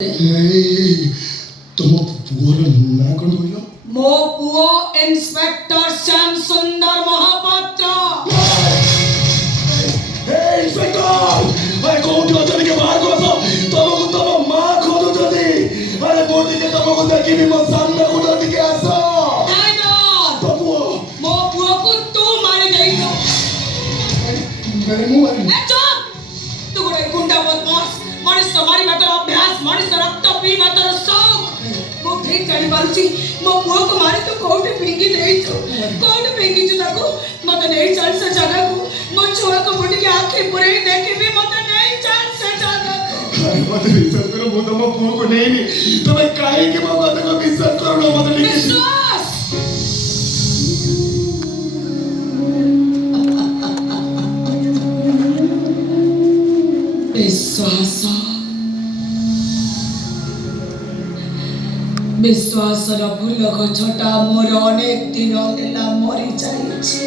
तुम पुअर ना कौन कहलो मो पुओ इंस्पेक्टर श्याम सुंदर महापात्र। इंस्पेक्टर अरे कोठी अचनी के बाहर को आसो तुमको तुम मां खोदु जदी अरे मोदी के तुमको देखि भी मत सामने को जल्दी के आसो तो मो पुओ को तू मारे गई तो मेरे मुंह मारी तू गोटे गुंडा बदमाश मनुष्य मारी मातर अभ्यास मनुष्य रक्त पी मातर शौक मो ठीक जानी पारुची मो पुओ को मारे तो कोठी फेंकी देइछो कोठी फेंकी छु ताको मते नहीं चल से जगह को मो छुआ को मुंडी के आंखें पुरे देखे भी मते नहीं चल से जगह को अरे मते विश्वास करो मो तुम पुओ को नहीं तुम्हें काहे के मो बात को विश्वास करो ना मते विश्वास विश्वासर फूल गछटा मोर अनेक दिन हेला मरी जाइछि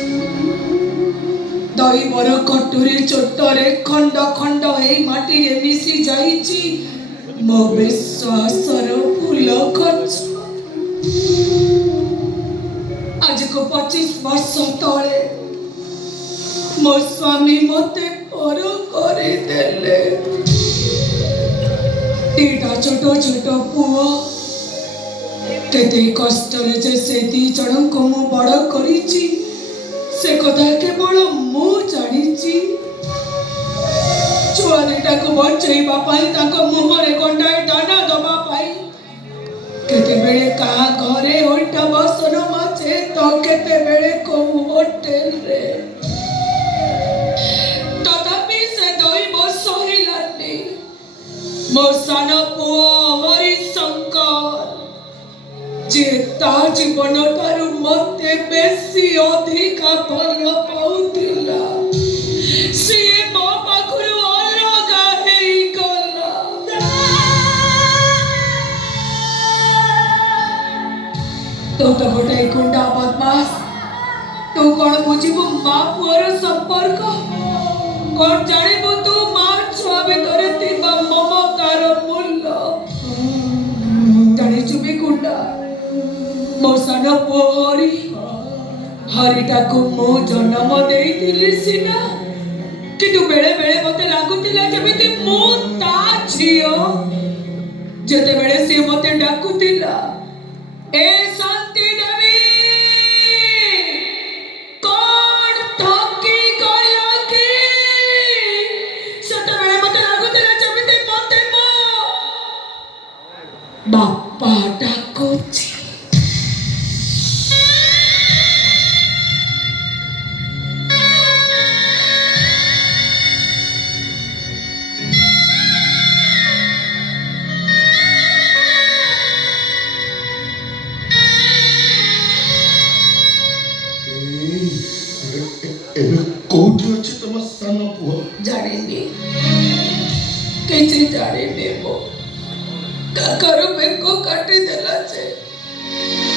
दैवर कटुरी चोटरे खंड खंड हे माटी रे मिसी जाइछि मो विश्वासर फूल गछ आज को 25 वर्ष तले मो स्वामी मते पर करे देले तीटा छोट छोट पुओ केते कष्ट जे से दी जन को मु बड़ करिछि से कथा केवल मु जानिछि छुआटा को बचैबा पाई ताको मुहरे गंडाए दाना दबा पाई केते बेले का घरे ओट बसन माचे तो केते बेले को होटल रे तथापि से दोई बस हिलानी मो सान पुओ हरिशंकर जे ता जीवन तारु मते बेसी अधिका भल पाउतिला से मो पाखरु अलगा हेई गला तो गोटे गुंडा बदमाश तू कौन बुझिबु मां पुअर संपर्क कौन जानिबु तू मां छुआ भितर थिबा ममतार मूल्य जानिछु भी गुंडा मो सान पुओ हरिटा को मो जन्म देइतिली सिना किंतु बेले बेले मते लागुतिला जेमिति मो ता झियो जेते बेले से मते डाकुतिला ए शांति देवी कोन ठकी गया की सेते बेले मते लागुतिला जेमिति मते मो बापा डाकुछि कोठी अछि तुम सान पुओ जानिनी किछि जानिनी मो काकर बेको काटी देला छे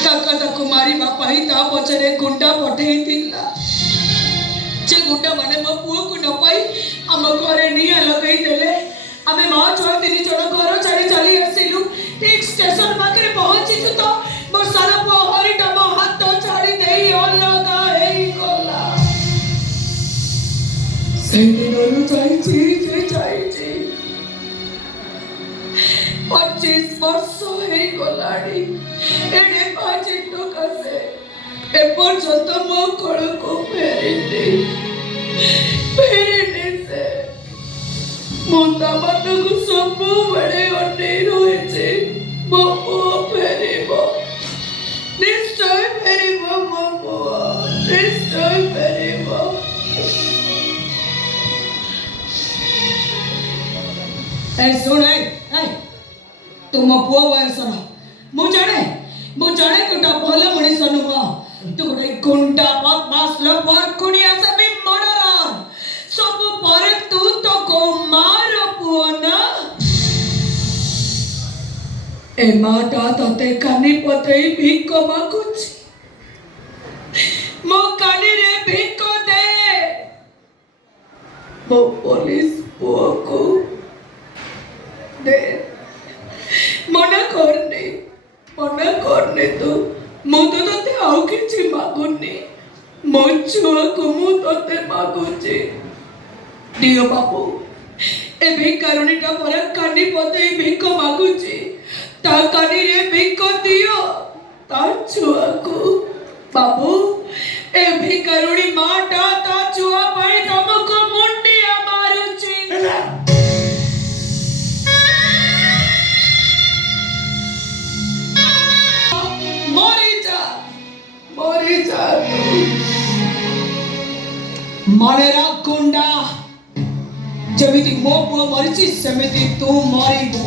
काका ताको मारी बापा ही ता पछरे गुंडा पठेई दिला जे गुंडा माने मो पुओ को न पाई हम घरे निया लगई देले हमें मां छोड़ तीन जण घर छाड़ी चली आसिलु ठीक स्टेशन पाखरे पहुंची छु तो मो सारा पुओ हरिटा मो हाथ छाड़ी देई अलगा हेई गला से दिनरु जाइछि 25 वर्ष हे गलाडी एडे पाजे टोका से ए पर्यंत मो कोळ को फेरिनी से मोता मन को सब बड़े अन्ने रोए छे मो फेरिबो निश्चय फेरिबो मो निश्चय फेरिबो ए सुनै तुम पुओ बयसर मु जाने तुटा भल मनीष नुह तू गोटे गुंडा बदमाश लफर कुनिया सभी मर्डरर सब पर तू तो को मार पुओ ना ए माटा तते कानी पतई भिक मागुछि मो कानी रे भिक दे मो पुलिस पुओ को दे करने तू मु तो तते आउ किछि मागुनी मो छुआ को मु तते मागुची दियो बाबू ए भिकारुणीटा पर कानी पते भिक मागुची ता कानी रे भिक दियो ता छुआ को बाबू ए भिकारुणी माटा ता छुआ पई तमको मुंडिया मारुची मरी जा मरेरा गुंडा जमिति मो पुओ मरिछि सेमिति तू मरिबो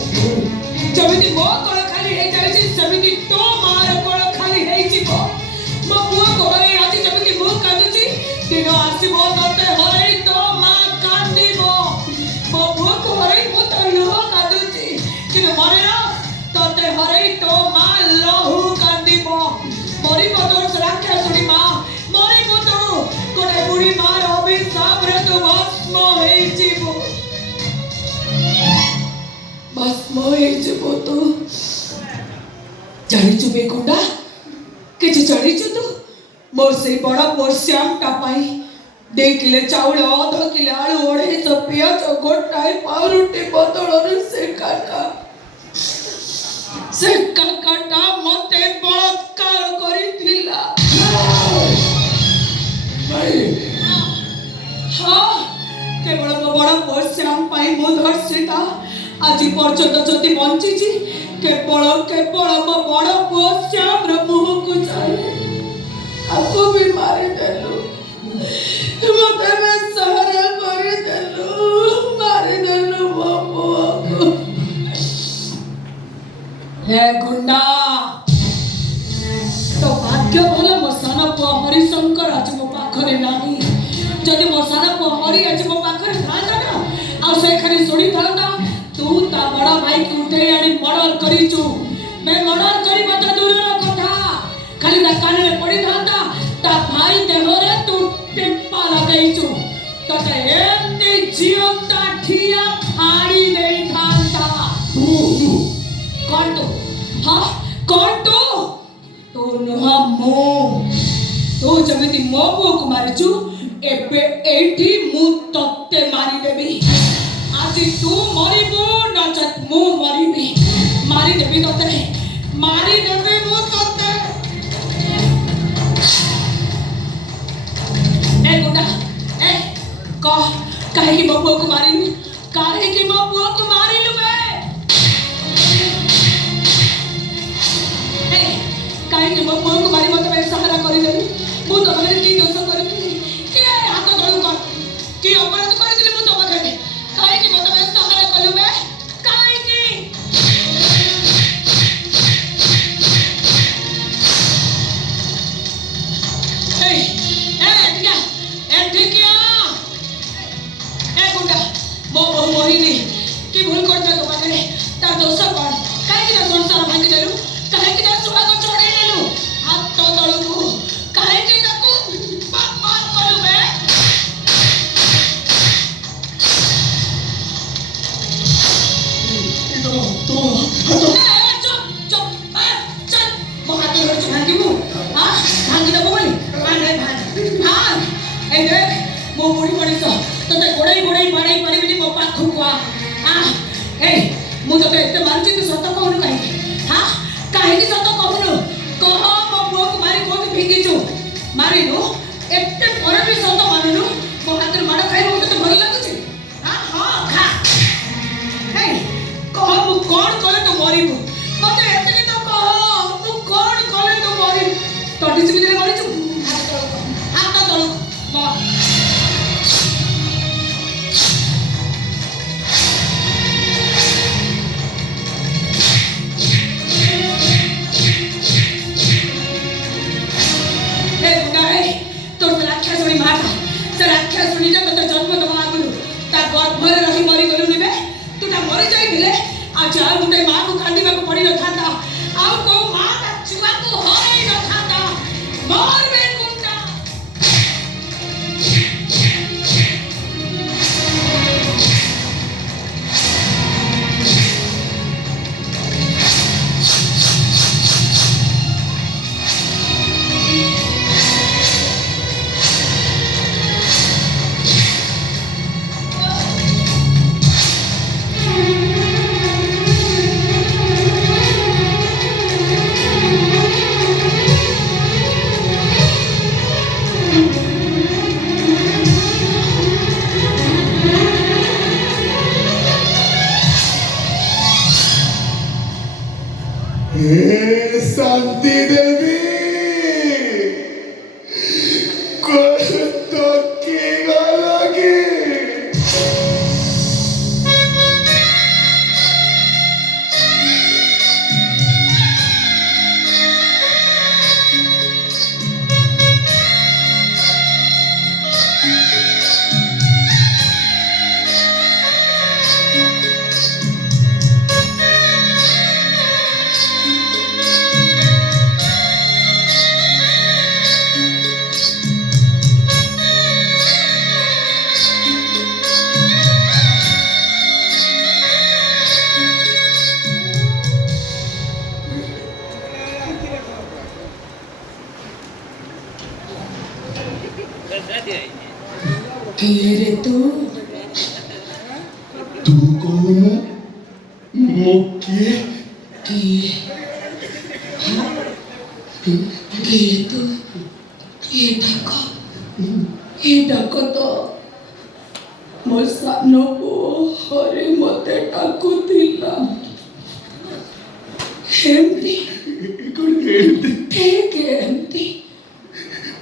जमिति मो कोळ खाली हे जाइछि सेमिति तो मार कोळ खाली हे जिवो मो पुओ घरे आछि जमिति मो कांदुछि दिन आसीबो तते हरै तो मा कांदिबो मो पुओ घरे मो तो लुह कांदुछि कि मरेरा तते हरै तो मा लहू कांदिबो मरिबो तो राखे सुनी मा मरिबो तो कोडे बुढ़ी मार अभिशाप रे तो भस्म हे जिवो तो जानिचु बेकुंडा किछि जानिचु तू मोर से बड़ा पोर श्याम टापाई 2 किलो चाउल 2 किलो आलू 250 पियाज गोटाई पावरुटी बदल से काका मते बलात्कार करिथिला हाँ केवल मो बड़ा पोर श्याम पाई मो धर्षिता आज पर्यंत जति बंची केवल मो बड़ पुओ श्याम मुह को चाहिए आपको भी मारी देलु मते में सहारा करी देलु मारी देलु मो पुओ को हे गुंडा तो भाग्य भले मो सान पुओ हरिशंकर आज मो पाखरे नाही जदि मो सान पुओ हरि आज मो पाखरे थांदा ना आ से खाली सुनी थांदा तू ता बड़ा भाई की उठे आनी मर्डर करिचु मैं मर्डर करी मत दूर कथा खाली ता कान रे पड़ी थांता ता भाई देहरे तू टिप्पा लगाइचु तते एते जीवता ठिया फाड़ी नहीं थांता कौन तो तो नुहा मो तो जमिति मो पुओ को मारिचु एबे एठी मु तत्ते मारी देबी आज तू मरिबो नचत मु मरिबी मारी देबी तते मारी देबे मु तते ए गुंडा ए काहे की मो पुओ को मारिलु काहे की मो पुओ को मारिलु बे ए काहे की मो पुओ को मारी मत बे सहारा करी देलु मु तो बने की दोष करती के हाथ धरू कर की अपराध करथिले मु तो बने काहे की मत बे सहारा कलु बे काहे की ए ठीक ए गुंडा मो बहु मोहिनी की भूल करता तो बने तार दोष कोन काहे की संसार भांगी देलु काहे की सुहा को छोड़े देलु हाथ तो तळु को काहे की ताकू पाप कलु बे मो बुढ़ी मनीष तते गोड़ाई बाड़ाई पारिबिनी मो पाखु को आ ए मु तते एते मानछि तू सत कहनु काहे हां काहे की सत कहनु कह मो पुओ को मारी कोन भिंगिछु मारिनु एते पर भी सत मानिनु मो हाथ माड़ खाइबो तते भल लागुछि हां हां खा ए कह मु कोन करे तो मरिबु मते एते की तो कह मु कोन करे तो मरिबु तोडी सिबिले मरिछु हाथ तळु बा सुनी जा तो जन्म तो मागुलु ता गर्भर रही मरी गलु निबे तू ता मरी जाई भिले आज आ गुटे मां को कांदीबा को पड़ी न थाता आ को मां ता छुआ को हरै न थाता मर बे गुंडा हे शांति देवी तो की गलगी किए रे तू तू कौन मुख्य किए हाँ किए तू ये डाको तो ମୋ ସାନ ପୁଅ ହରି ମୋତେ ଡାକୁଥିଲା ଏମିତି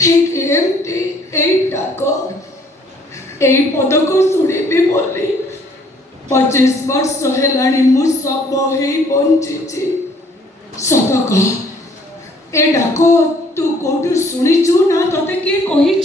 ଠିକ ଏମିତି ଏଇ ଡାକ ଏଇ ପଦକୁ ଶୁଣିବି ବୋଲି 25 ବର୍ଷ ହେଲାଣି ମୁଁ ଶବ ହେଇ ବଞ୍ଚିଛି ସତ କହ ଏ ଡାକ ତୁ କୋଉଠୁ ଶୁଣିଛୁ ନା ତତେ କିଏ କହିଛି?